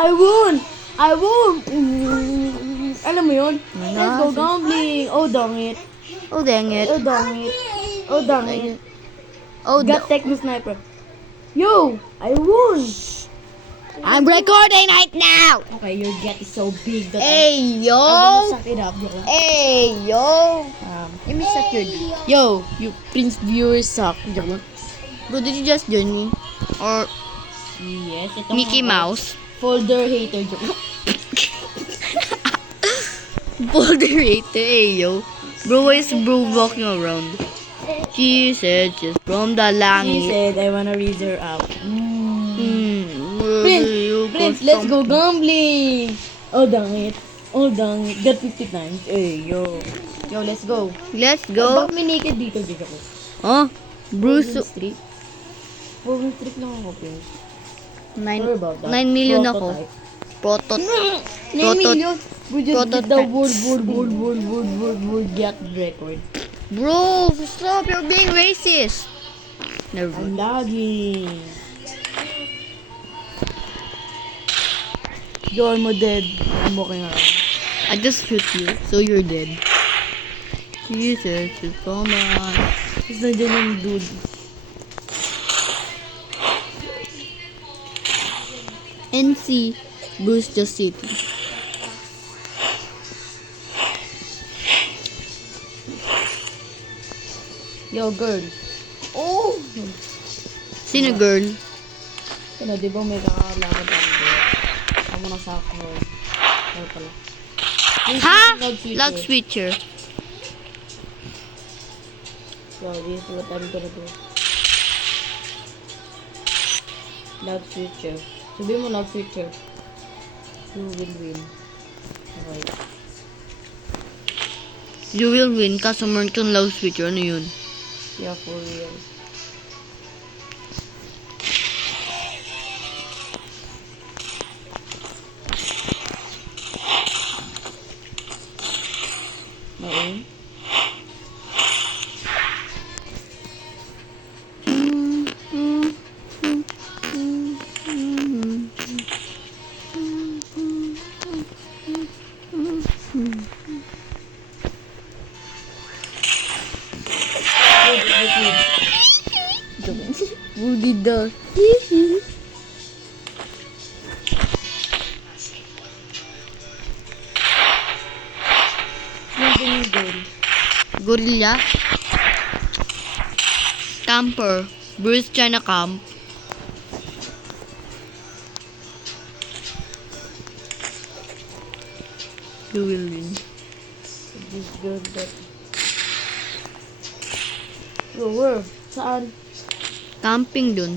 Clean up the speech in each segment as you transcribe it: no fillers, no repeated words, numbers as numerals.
I won! I won! Alam mo yun? Wala. Let's go gambling! Oh, dang it. Oh, dang it. Oh, dang it. Oh, dang it. Oh, Got Techno Sniper. Yo! I won! I'm recording right now! Okay, your get is so big that Hey, I'm yo! gonna suck it up. Joke lang. Hey, yo! Let me suck your dick. Yo, you Prince viewers suck. Joke lang. Bro, did you just join me? Or Yes, ito Mickey nga, Mouse? Folder hater. Joke lang. Moderator, hey, yo. Bro, why is bro walking around? She said she's from the She langit. said, I wanna raise her up. Prince, Prince, let's go gambling! Oh, dang it. Oh, dang it. Got 50 times. Hey, yo. Yo, let's go. Let's Go. go. Bakit may naked dito, Joke ako? Huh? Bruce, Golden Street? Golden Street lang ako, Prince. 9 Sorry about that. million ako. Prototype. Protot. 9 million? We just did the Prototypes. world get record. Bro, stop, you're being racist. Never I'm mind. lagging. You're mo dead. I'm walking around. I just shoot you, so you're dead. Jesus, it's so much. Tapos nandiyan yung dude. NC, Bruce just sitting. Yo, girl. Oh! Sino girl? Ano, di ba may kakalaban tayo doon? Tama na sa ako. Ano pala? Ha? Loud switcher. Loud switcher. So, this is what I'm gonna do. Loud switcher. Sabihin mo loud switcher. You will win. Okay. You will win kaso meron kang loud switcher. Ano yun? Yeah, for real. Naon? Boogie doll. Nandun yung girl. Gorilla. Camper. Bruce China Camp. You will win. This girl that... Yo, where? Saan? Camping dun.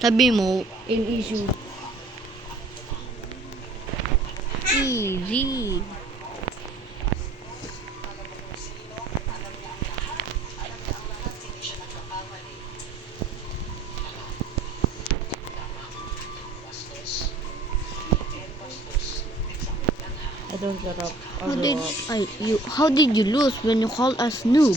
Sabi mo, In issue. easy. I don't shut up. How did you lose when you called us noob?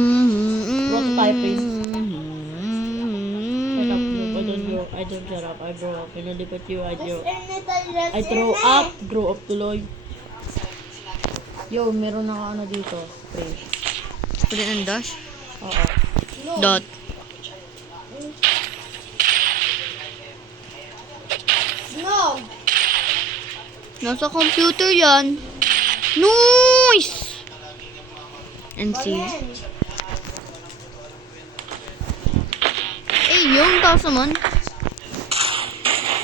Prototype, please. Shut up, noob. I don't shut up. I grow up. Pinalipat you. I throw up. Grow up tuloy. Yo, meron na ano dito. Spray. Put it in dash. Oo. Dot. No! Nasa computer yan. Noise! And see. Eh, yung taas naman.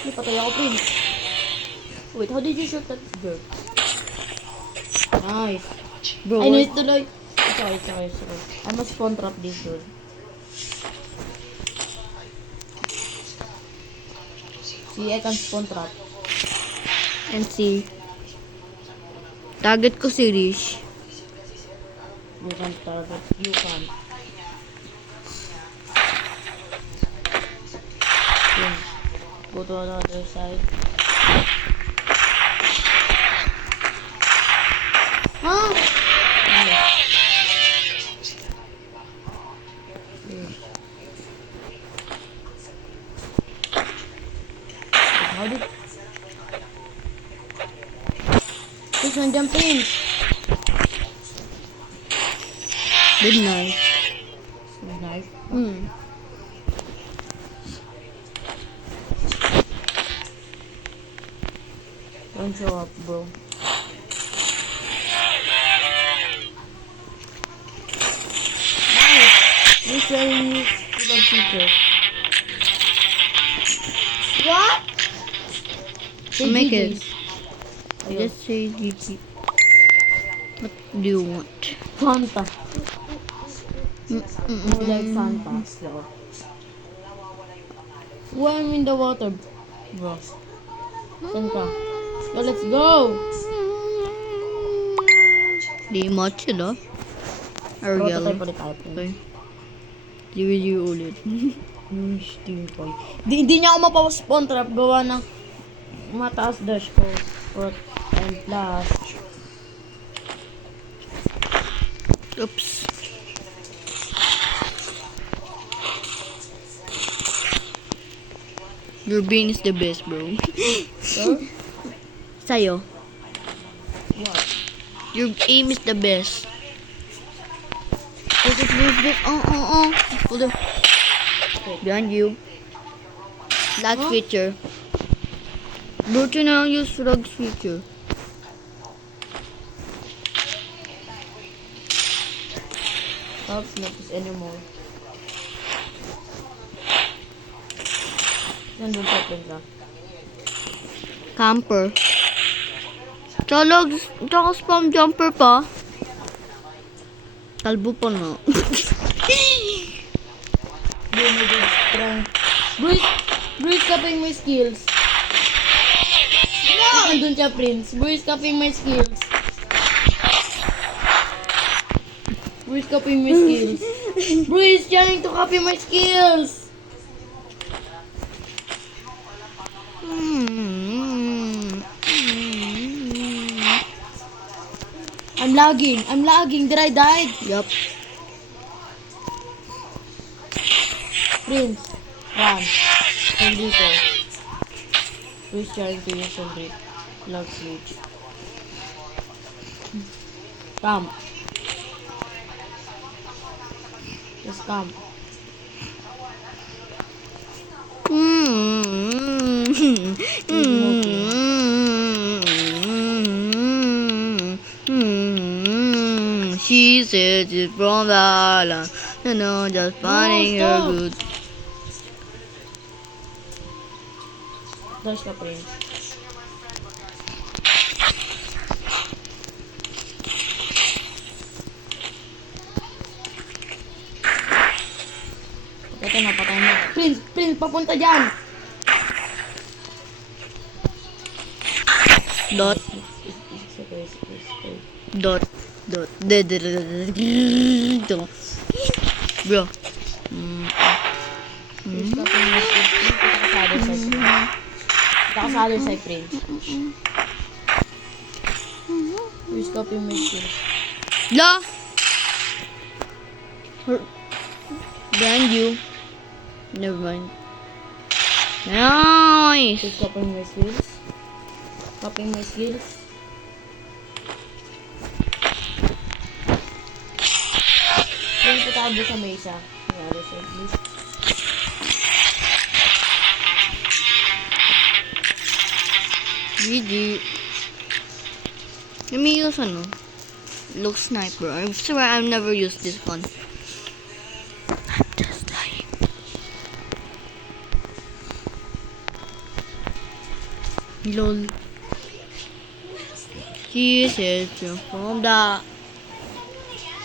Hindi, patay ako, Prince. Wait, how did you shoot that bird? Nice. Bro, I know it tuloy. It's okay. I must spawn trap this dude. See, I can spawn trap. And see. Target ko si Rish. You can target. You can. Yun. Go to another side. Huh? How did... Please, nandiyan Prince. Good night. Knife. Don't show up, bro. Nice. This very good feature. What? Say Make GG's. it. I just say GG. What do you want? Fanta. More like Fanta. Slow. Why I'm in the water, bro? Saan ka? So let's go! Di match sila. Or yellow. Prototype ulit tayo. Okay. DVD ulit. Boy. Di niya ako mapapa-spawn trap. Gawa ng mataas dash ko. And plus. Oops. Your brain is the best, bro. So, Sa'yo. what? Your aim is the best. Wait. Oh. Hold on. Behind you. That Huh? feature. Don't you now use frog's feature? Oops, not this anymore. Nandun sa Prince. Camper. Tsaka spam jumper pa. Kalbo pa na. Bruce, copying my skills. No! Nandun siya, Prince. Bruce, copying my skills. Bruce, copying my skills. Bruce, trying to copy my skills. I'm lagging. Did I die? Yup. Prince, run. Nandito. Bruce trying to use some log switch. Come. Just come. She said she's from the island, just finding her stop. good. Dash ka, Prince. Patay na. Prince, papunta dyan. Dot. It's okay. Dot. Bro. Prince, copying my skills. Punta ka sa other side, Prince. Prince, copying my skills. La. Behind you. Never mind. Nice. Prince, copying my skills. Prince, patabo sa mesa. The other side, please. GG. Let me use ano. Look sniper. I swear I've never used this one. I'm just lying. Lol. She said you're from the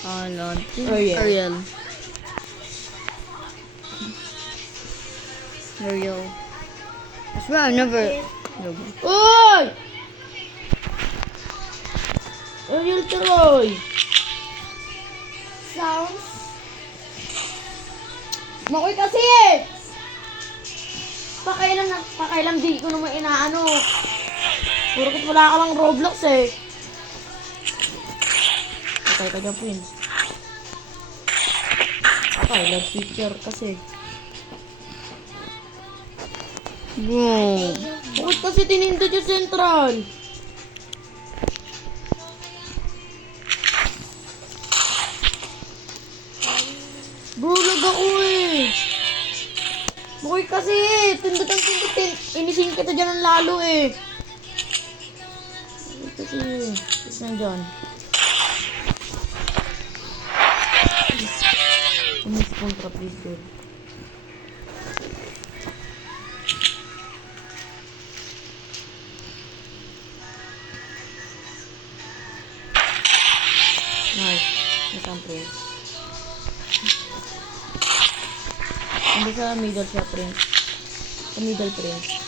Alan. Ariel. Ariel. Ariel. I swear I never. Uy! Ariel Troy! Sounds. Makoy kasi! Pakailan di ko naman inaano. Puro kit wala ka lang Roblox eh. Patay ka dyan, Prince. Patay, love feature kasi. Bro. Bakit kasi tinindot yung central? Bro, lag ako eh. Bakit kasi tindot ang tindot. Inisin kita dyan ng lalo eh. Bakit kasi? Tapos nandyan. Umis kontra please good. Nice. Nasaan Prince? Hindi sa middle siya, Prince. Sa middle, Prince.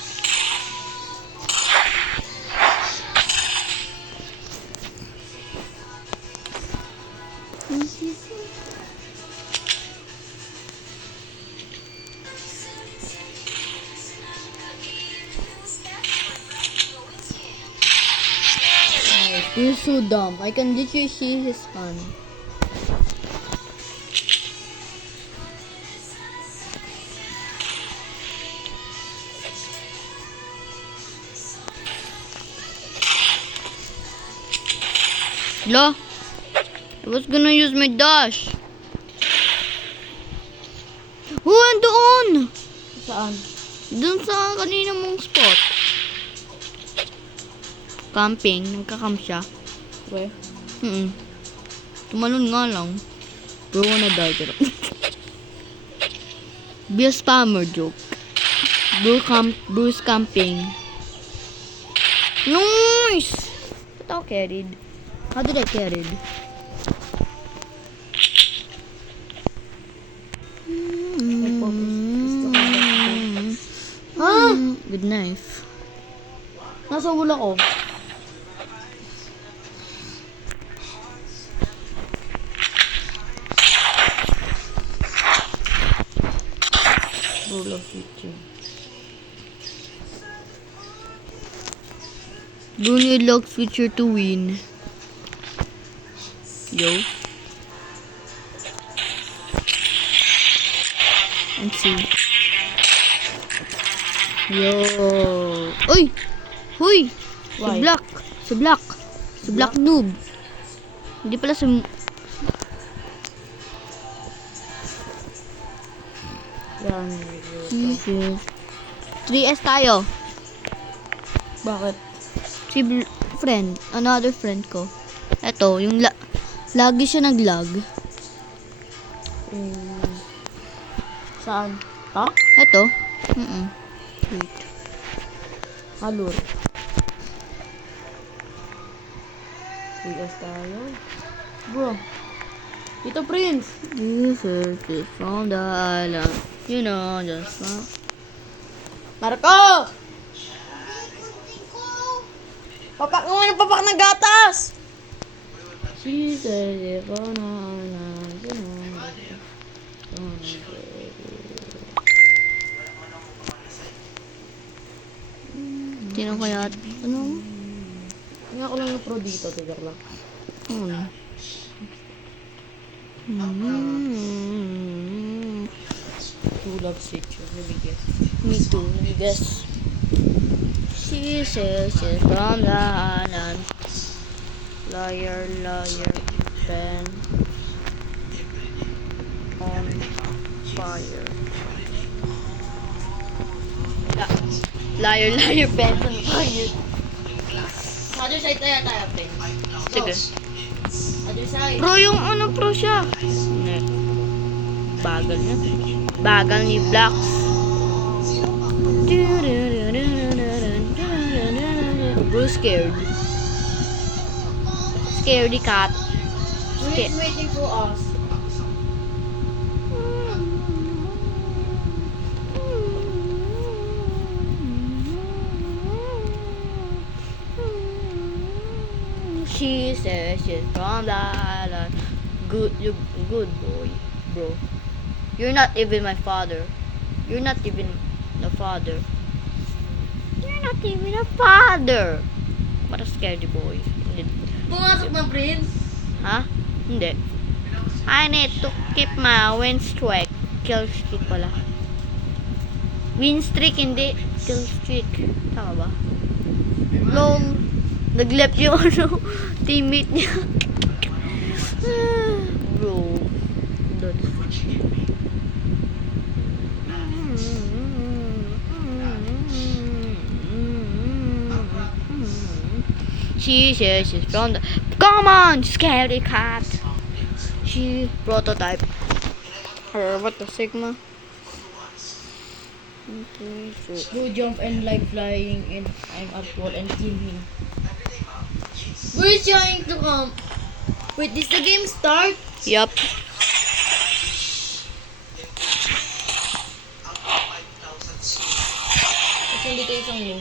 You're so dumb. I can literally see his hand. Lo, I was gonna use my dash. Doon! Saan? Doon sa kanina mong spot. Camping. Nagka-camp siya. Where? Tumalon nga lang. Bro, wanna die. Pero. Be a spammer joke. Bruce camping. Nice! Ba't ako carried? How did I carried? Ha? Good knife. Nasa wala ko. Rule of feature. Do need lock feature to win. Yo. Let's see. Yo. Uy! Huy! Si Why? Black. Si Black. Si Black noob. Hindi pala si... Yan. Jesus. 3S tayo. Bakit? Si friend. Another friend ko. Ito, yung lagi siya nag-lag. Saan? Ta? Ito. Wait. Halur. Tigas tayo. Bro. Dito, Prince. Jesus is from the island. You know, just Marco! Papak mo ng papak ng gatas! She said if Sino kaya? Ano? Nga ko lang na pro dito, tigar lang. Ano? Two love feature, maybe guess. Me too, I guess. She says she's from the island. Liar, liar, pen on fire. Liar, liar, pen on fire. Other side tayo, pre. Sige. Other side. Bro, yung ano pro siya? Hindi. Bagal niya. Bagal ni Blacks. Bro, scared. Scaredy cat. He's waiting for us. She says she's from the island. Good boy, bro. You're not even my father. You're not even the father. You're not even a father. What a scary boy. Pumasok ng Prince. Ha? Hindi. I need to keep my win streak. Kill streak pala. Win streak, hindi. Kill streak. Tama ba? Long. Nag-left yung teammate niya. Bro. That's... She says she's from the... Come on, scary cat! She prototype. Or what the Sigma? Go jump and like flying and I'm up wall and kill him. Where's trying to come? Wait, did the game start? Yup. Kasi hindi kayo isang low.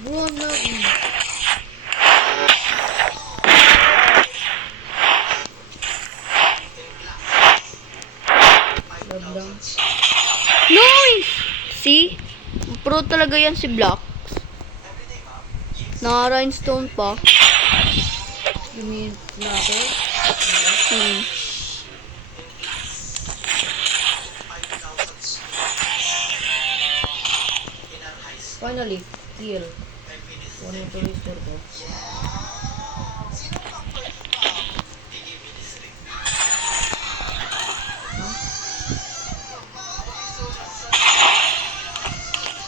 Bro, no. Wag lang. Nice! See? Pro talaga yan si Blocks. Naka-rhinestone pa. You mean flutter? Hmm. Finally, kill. One to restore ko.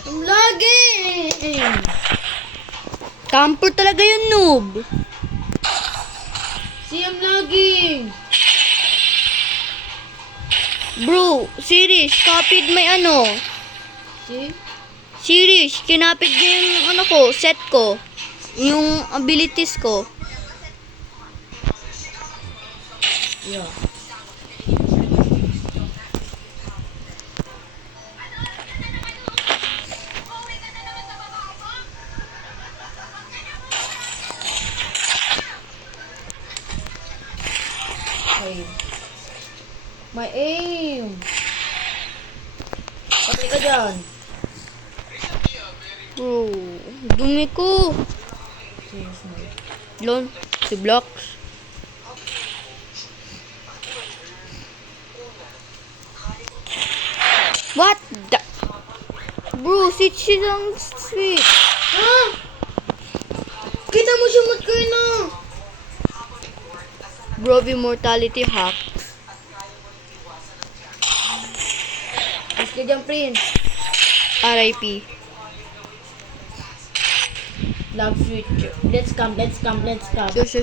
I'm lagging! Camper talaga yung noob. See, I'm lagging! Bro, Sirish, copied may ano. See? Sirish, kinapit ko yung ano ko, set ko. Yung abilities ko. Yeah. Okay. My aim! Patay ka dyan! Bro, dumi ko. Seriously. Lon, si Blocks. What the? Bro, she's ang sweet. Ha? Kita mo siya matkain na! Bro, immortality hack. Mas ka dyan, Prince. RIP. Love switch. Let's come, let's come, let's come. Sure.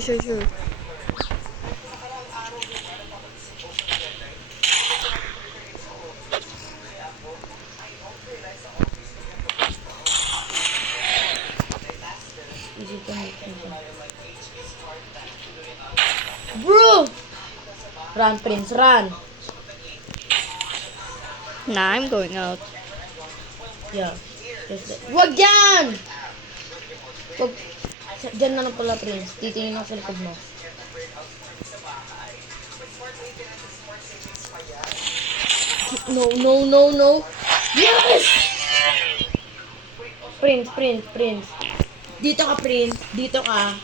Easy to make things. Bro! Run, Prince, run! Nah, I'm going out. Yeah. Just like... Wag yan! Wag... Diyan na lang pala, Prince. Titingin ako sa likod mo. No. Yes! Prince. Dito ka, Prince. Dito ka.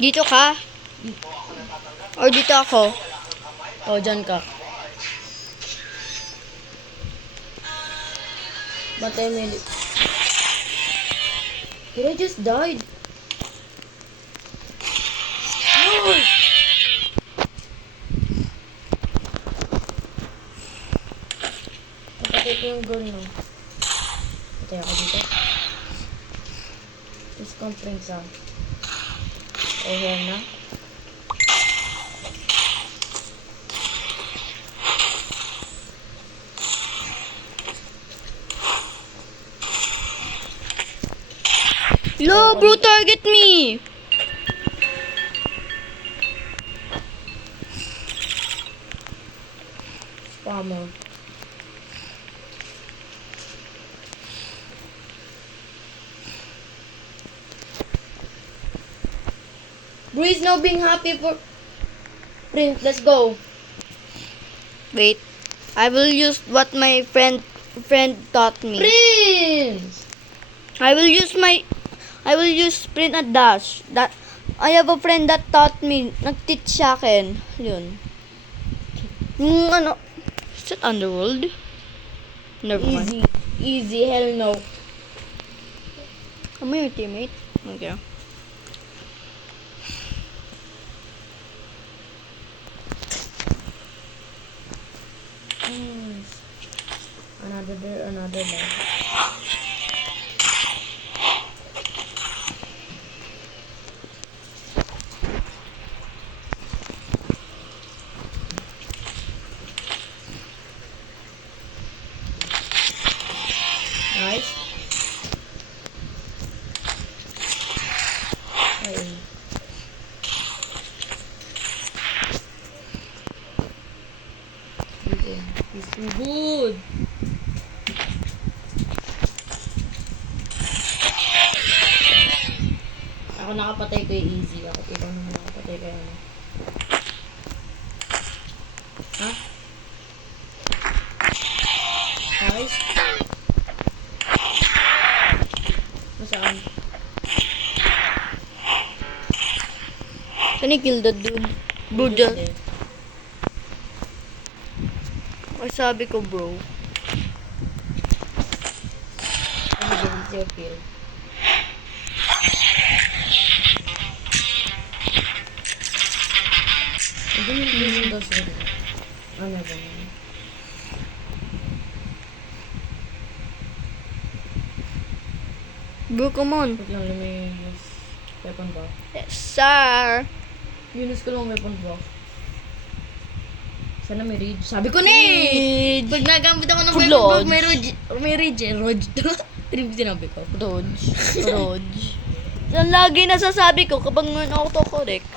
Dito ka? Or dito ako? Oh, dyan ka. Matay mo yung... Did I just died? No! Napatay ko yung goal, no? Patay ako dito. Just come, Prince, ah. Oh, here na. Lo, bro, target me! ammo. Breeze now being happy for Prince. Let's go. Wait. I will use what my friend taught me. Prince! I will use sprint at dash. That I have a friend that taught me. Nag-teach sa akin. Yun. Ano? Is that Underworld? Never mind. Easy. Hell no. Am I your teammate? Okay. Another there, another there. Nice. Ayun. He's too good. Ako nakapatay kay Easy. Ako ikaw naman nakapatay kay ano. Ha? Nice. Masaan? Can you kill that dude? Bro, just... Ay, sabi ko, bro. Ano din siya kill? Hindi mo yung dos rin. Ano ba yun? Bro, come on. Wait lang, luminis. Weapon ba? Yes, sir. Yunus ko lang weapon ba? Sana may rage. Sabi ko na eh! Pag nagamit ako ng weapon Lodge. bag, may rage eh. Rage. Trip sinabi ko. Dodge. Dodge. Yan lagi nasasabi ko kapag auto-correct.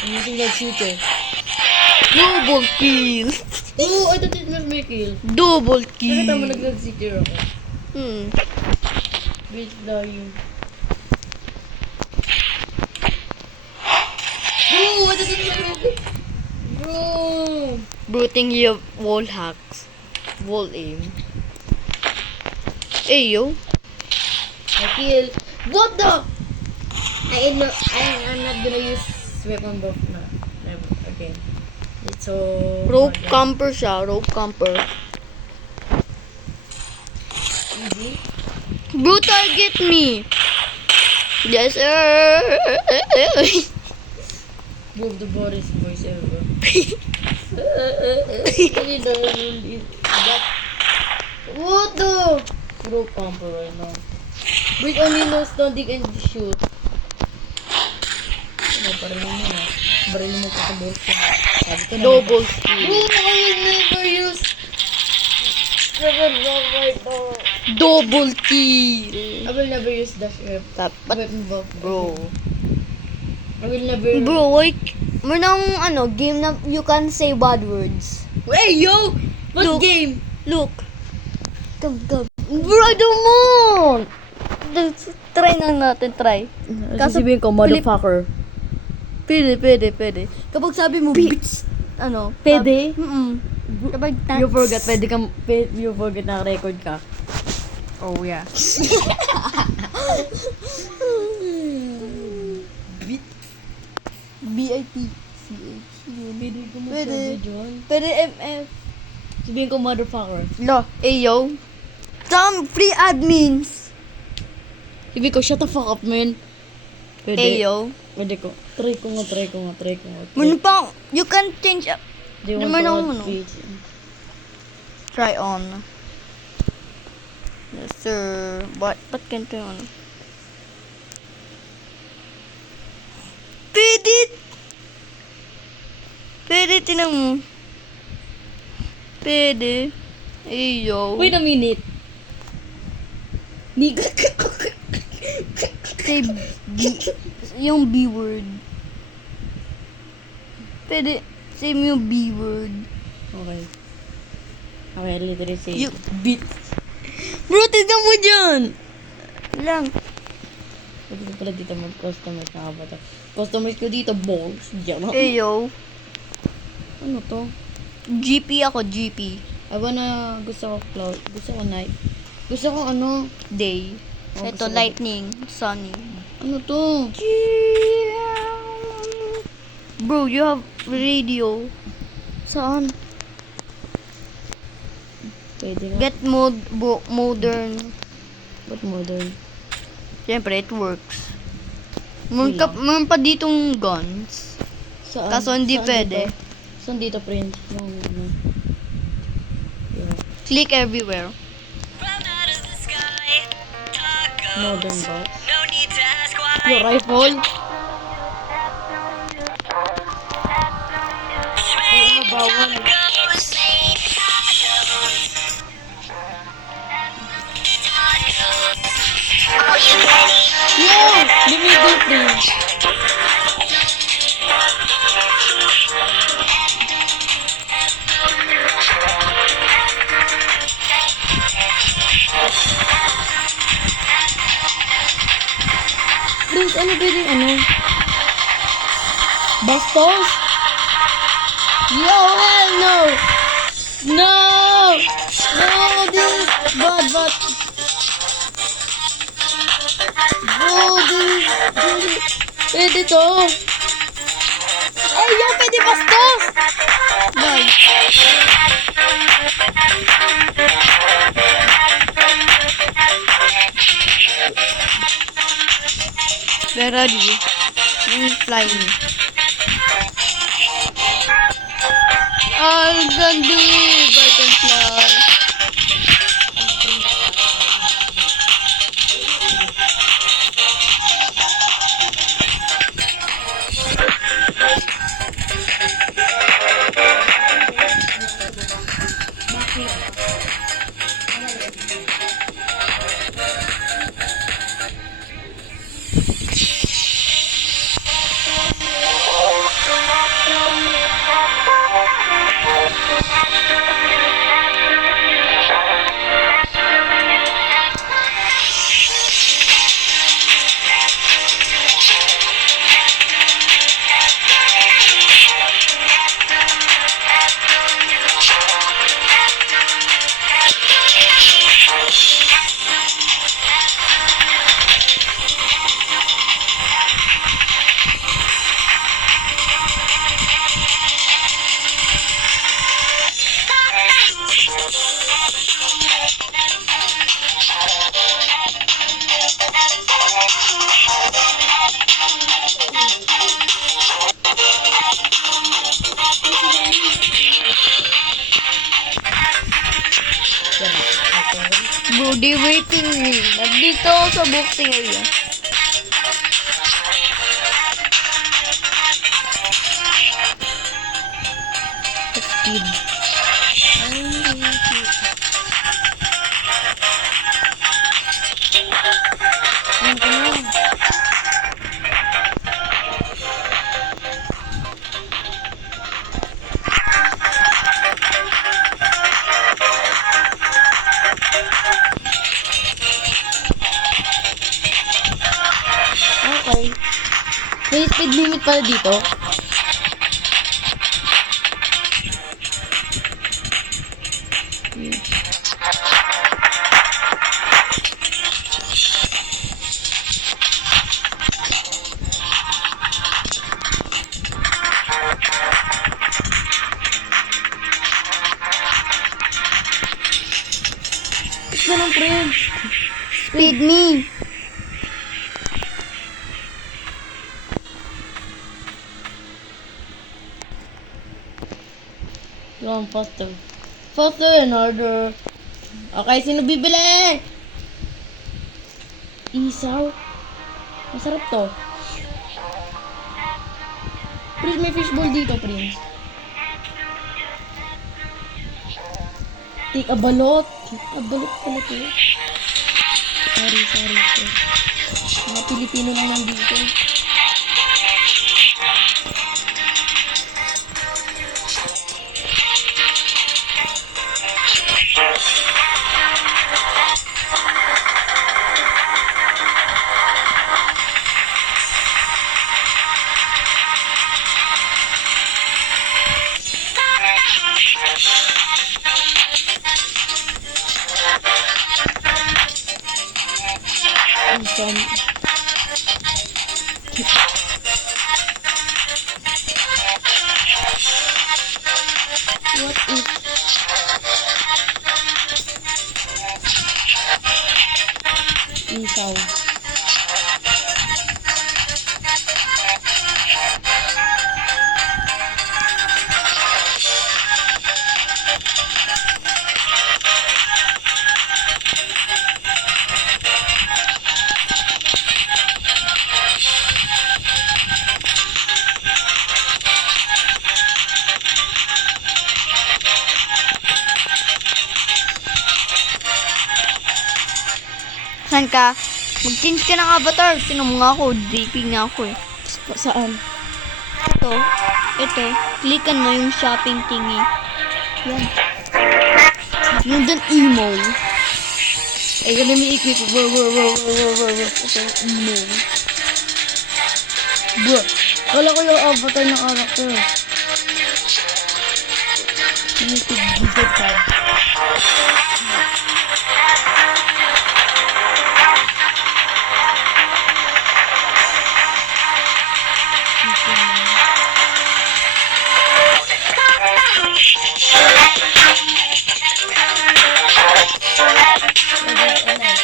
I'm using that shooter. Double kill. Oo, I thought it was my kill. Double Nakita mo kill. nag-seeker ako. Bitch dying. Bro, I thought it was my kill. Bro. Bro, think you have wall hacks. Wall aim. Hey, yo. I kill. What the? I'm not gonna use weapon buff na. Never again. It's so Rope hard. camper siya. Rope camper. Easy. Bro, target me. Yes, sir. Move the Boris voice ever. What the? Rope camper right now. Break only knows don't dig and shoot. Ano, parin mo na. Baril mo pa sa bulsa. Sabi ko na. Double Bro, kill. I will never use. Never right now. Double kill. I will never use dash But, weapon buff. bro. I will never. Bro, wait. Meron game na you can say bad words. Hey, yo! What Look. game? Look. Come. Bro, I don't want. Try na natin, try. Kaso, Sabihin ko, motherfucker. Pwede. Kapag sabi mo, bitch, Pwede? Kapag You forget na record ka. Oh, yeah. B-I-T. Pwede ko Pwede. magsabi dyan. Pwede MF. Sabihin ko, motherfucker. Lo, ayo. Some free admins. Sabihin ko, shut the fuck up, man. Pwede. Ayo. Pwede ko. Try ko nga. Muna pa, you can change up. Do you want naman to ako, add ano? page? Try on. Yes, sir. Ba't ganito yung ano? Pwede, tinang mo. Pwede. Ayo. Wait a minute. Niga ka. say yung B word. Pwede, say mo yung B word. Okay. Okay, literally say You- beat. Bro, tignan mo dyan! Lang. Pwede ko pala dito mag-customize na avatar. Customize ko dito, balls. Diyan. Eyo. Ano to? GP ako, GP. Aba na gusto ko cloud. Gusto ko night. Gusto ko ano? Day. Oh, Ito, gusto ko- lightning. Sunny. Ano to? Bro, you have radio. Saan? Pwede na. Get modern. Ba't modern? Siyempre, it works. Yun lang. Meron pa ditong guns. Saan? Kaso hindi Saan pwede. dito? Saan dito, Prince? Yung ano? Yeah. Click everywhere. Modern box. Yung rifle? Oo, bawal. Yo! Lumigo, Prince. Prince, ano ba yung ano? Bastos? Yo, hell no! No! No, this bad. Bro, this pwede to. Ay, yo, pwede bastos! Bye. Where are you? I'm flying. I can do it. I can fly. Bro, they waiting me. Nandito ako sa boxing area. Speed. Ano ka na? Okay. May speed limit pala dito. Ganun, Prince. Speed me. Go on, faster. Faster and harder. Okay, sino bibili? Isaw. Masarap to. Prince, may fishball dito, Prince. Take a balot. A balot pala to. Sorry. Mga Pilipino lang nandito. Some what is isaw? Saan ka? Mag-change ka ng avatar. Tinan mo nga ako. Dripping nga ako eh. Saan? Ito. Ito. Clickan mo yung shopping thingy. Yan. Yung dun emo. Ay, ganun may equip. Ito, emo. Bro, wala ko yung avatar ng character. Sinisig ka.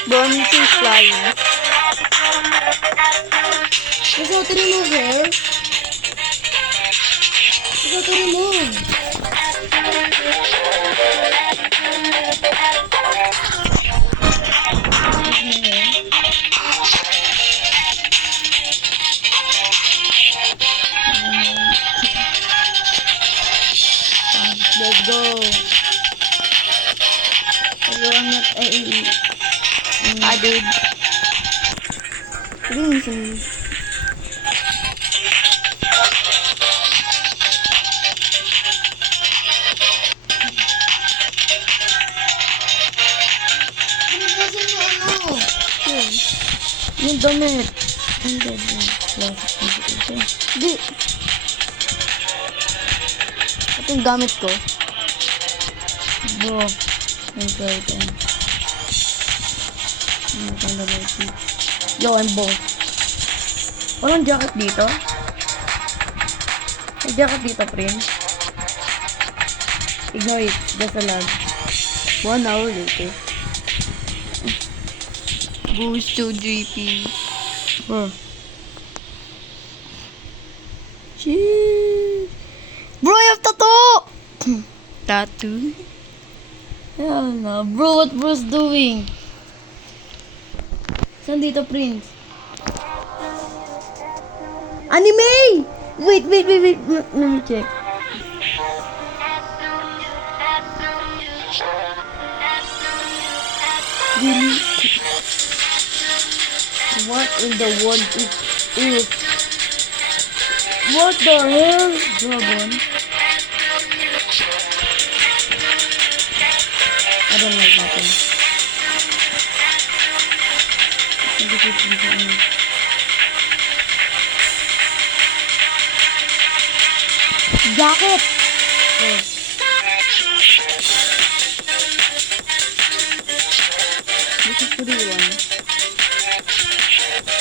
Bro, I'm using flying. Isuotin mo, sir. Isuotin mo. Let's go. I'm not I did. Reason. Yung damit. Hindi. Di. Ito yung gamit ko. Bro. Okay. Yo, I'm both. Walang jacket dito? May jacket dito, Prince. Ignore it. Just a lag. 1 hour later. Boost to dripping. Jeez. Bro, I have tattoo! Tattoo? Hell no. Bro, what bro's doing? Saan dito, Prince? Anime! Wait. Let me check. Really? What in the world is? What the hell? Dragon? I don't like nothing. Jacket! Oh. This is the real one.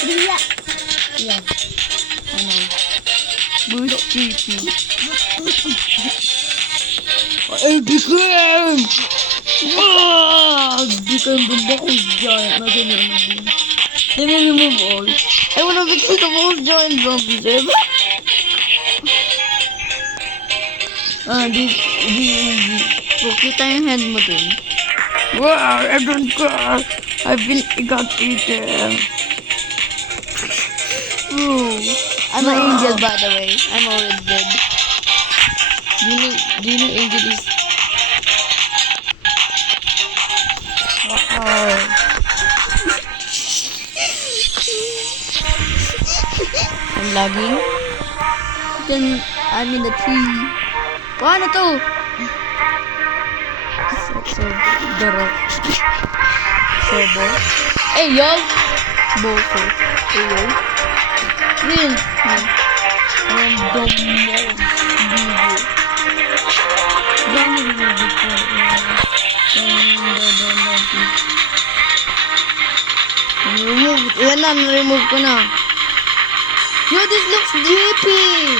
Priya! Yeah. I know. Boost dripping. I became! Became the most giant. Nasaan yung ano din? Let me remove all. I wanna become the most giant zombies ever. This. Bro, kita yung head mo dun. Wow, I don't care. I got eaten. Ooh. I'm an angel, by the way. I'm already dead. Do you know Angel is... Wow. I'm lagging. Then I'm in the tree. Ano to? So, Doro. Sobo. Hey, yo! Boso. Hey, yo. Green. Random video. Dami video ko. Remove. Yan na, na-remove ko na. Yo, this looks drippy!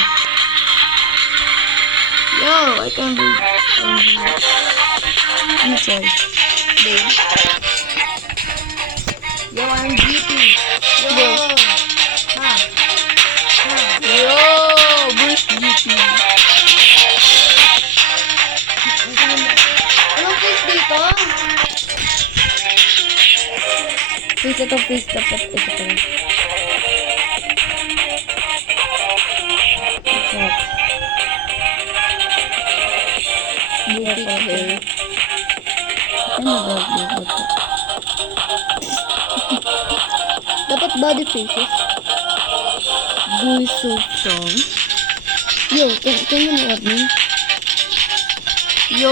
Yo, I can't do it. Let me try. Babe. Yo, I'm GP. Yo. Ha. Yo, Bruce GP. Anong face dito? Face ito, face dapat ito pa rin. Boutique hair. Ano gagawin ko? Dapat body faces. Boy soup song. Yo, can you know what me? Yo,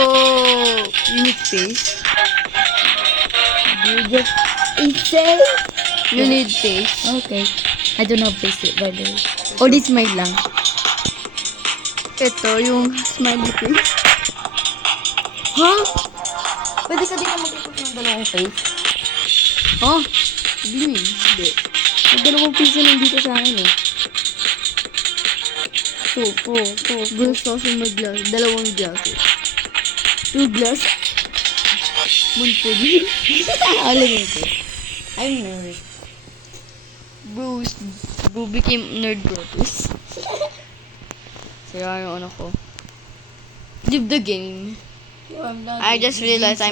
unique face. You just say? You need face. Okay. I don't have face yet, by the way. Oh, this smile lang. Ito, yung smiley face. Huh? Pwede ka din na mag-ikot ng dalawang face? Oh, hindi. Hindi. May dalawang face na nandito sa akin eh. Gusto ko may glass. Dalawang glasses. 2 glass. Muntog. Alam mo ito. I'm nervous. Bro became nerd purpose. Sira yung ano ko. Leave the game. Yo, I'm not I just realized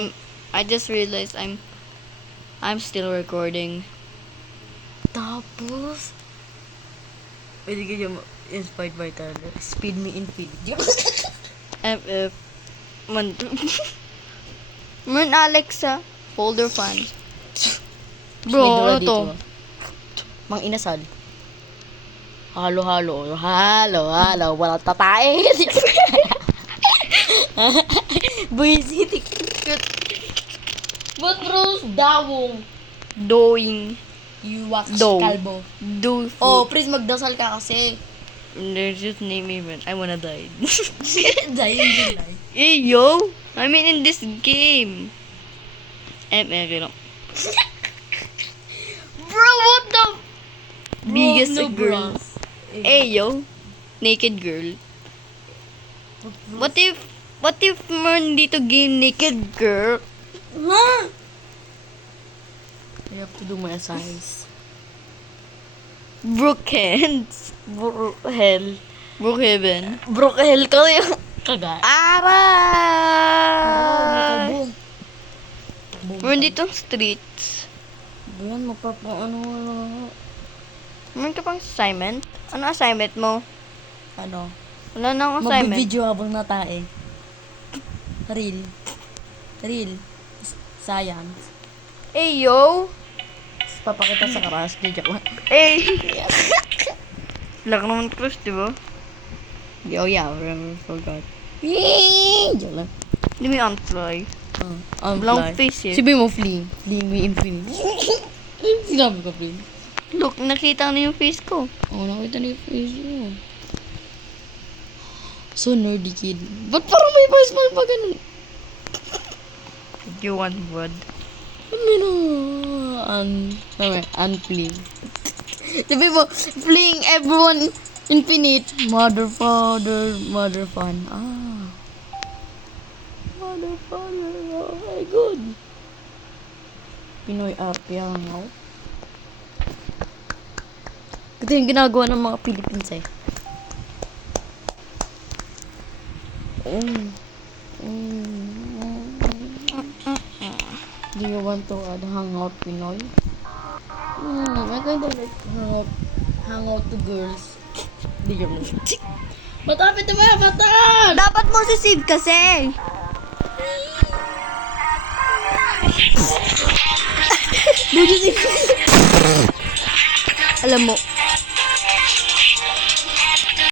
I'm still recording. Tapos, pwede kayo inspired by Tyler. Speed me infinity. FF. Man Alexa. Folder fun. Bro, ano to? Mang inasal. Halo. Walang tatae. Buisit. But bros, dawong. Doing. You wax Do. kalbo. Do. Oh, please magdasal ka kasi. There's just name even. I wanna die. Dahil din life. Hey, yo! I mean, in this game. Okay, no. Bro, what the? Biggest no, girl. bros. Hey, yo. Naked girl. What if man dito game naked girl? Huh? I have to do my size. Brookends. Hell. Brookhaven. Broke hell ka yung kagat. Aray! Boom. Meron dito streets. Yan, ano. Meron ka pang assignment? Ano assignment mo? Ano? Wala na akong assignment. Magbibideo habang natae. Real. Science. Hey, yo! Papakita sa karas. Di joke lang. Hey! Wala ka naman crush, di ba? Yo, yeah, remember, forgot. Joke lang. Hindi may unfly. Fly. Long face eh. Sabi mo, fling. Fling me infinity. Sinabi ko, fling. Look, nakita na yung face ko. Oo, nakita na yung face mo. So nerdy kid. Ba't parang may smile pa ganun? You want wood? Ano unfling. Sabi mo, fling everyone infinite. Mother, father, mother, fun. Mother, father, oh my god. Pinoy Arpia Hangout. Ito yung ginagawa ng mga Philippines eh. Do you want to add Hangout Pinoy? I kind of like hangout to girls. Di ka mo. Matapit na ba? Matan! Dapat mo save kasi! Alam mo,